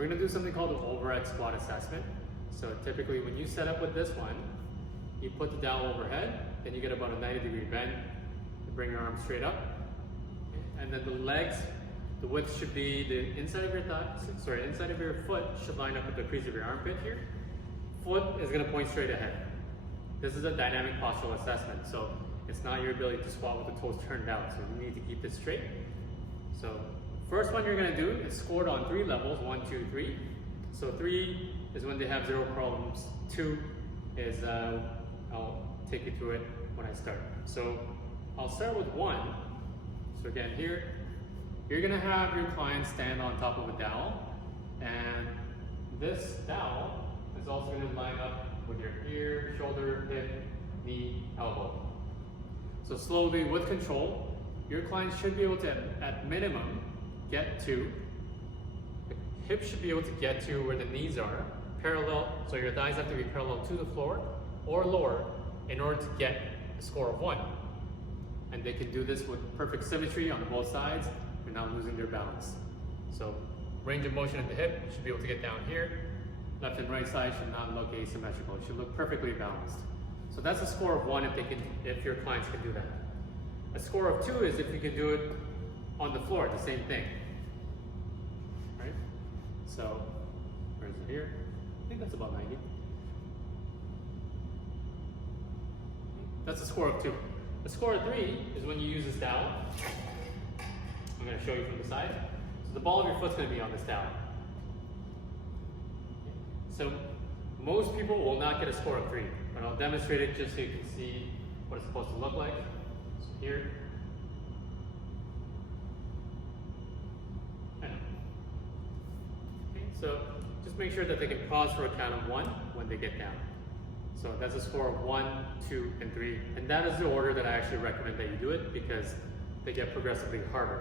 we're gonna do something called the overhead squat assessment. So typically when you set up with this one, you put the dowel overhead, then you get about a 90-degree bend, you bring your arm straight up, and then the legs, the width should be the inside of your inside of your foot should line up with the crease of your armpit here. Foot is gonna point straight ahead. This is a dynamic postural assessment, so it's not your ability to squat with the toes turned out, so you need to keep this straight. So first one you're gonna do is scored on 3 levels, 1, 2, 3. So 3 is when they have 0 problems. 2 is, I'll take you through it when I start. So I'll start with 1. So again here, you're gonna have your client stand on top of a dowel, and this dowel is also gonna line up with your ear, shoulder, hip, knee, elbow. So slowly, with control, your client should be able to, at minimum, get to, the hips should be able to get to where the knees are, parallel, so your thighs have to be parallel to the floor or lower in order to get a score of 1. And they can do this with perfect symmetry on both sides without losing their balance. So range of motion at the hip, you should be able to get down here. Left and right side should not look asymmetrical. It should look perfectly balanced. So that's a score of 1 if your clients can do that. A score of 2 is if you can do it on the floor, the same thing. Right? So, where is it here? I think that's about 90. That's a score of 2. A score of 3 is when you use this dowel. I'm going to show you from the side. So the ball of your foot's going to be on this dowel. So most people will not get a score of 3, but I'll demonstrate it just so you can see what it's supposed to look like. So here. Okay, so just make sure that they can pause for a count of 1 when they get down. So that's a score of 1, 2, and 3. And that is the order that I actually recommend that you do it because they get progressively harder.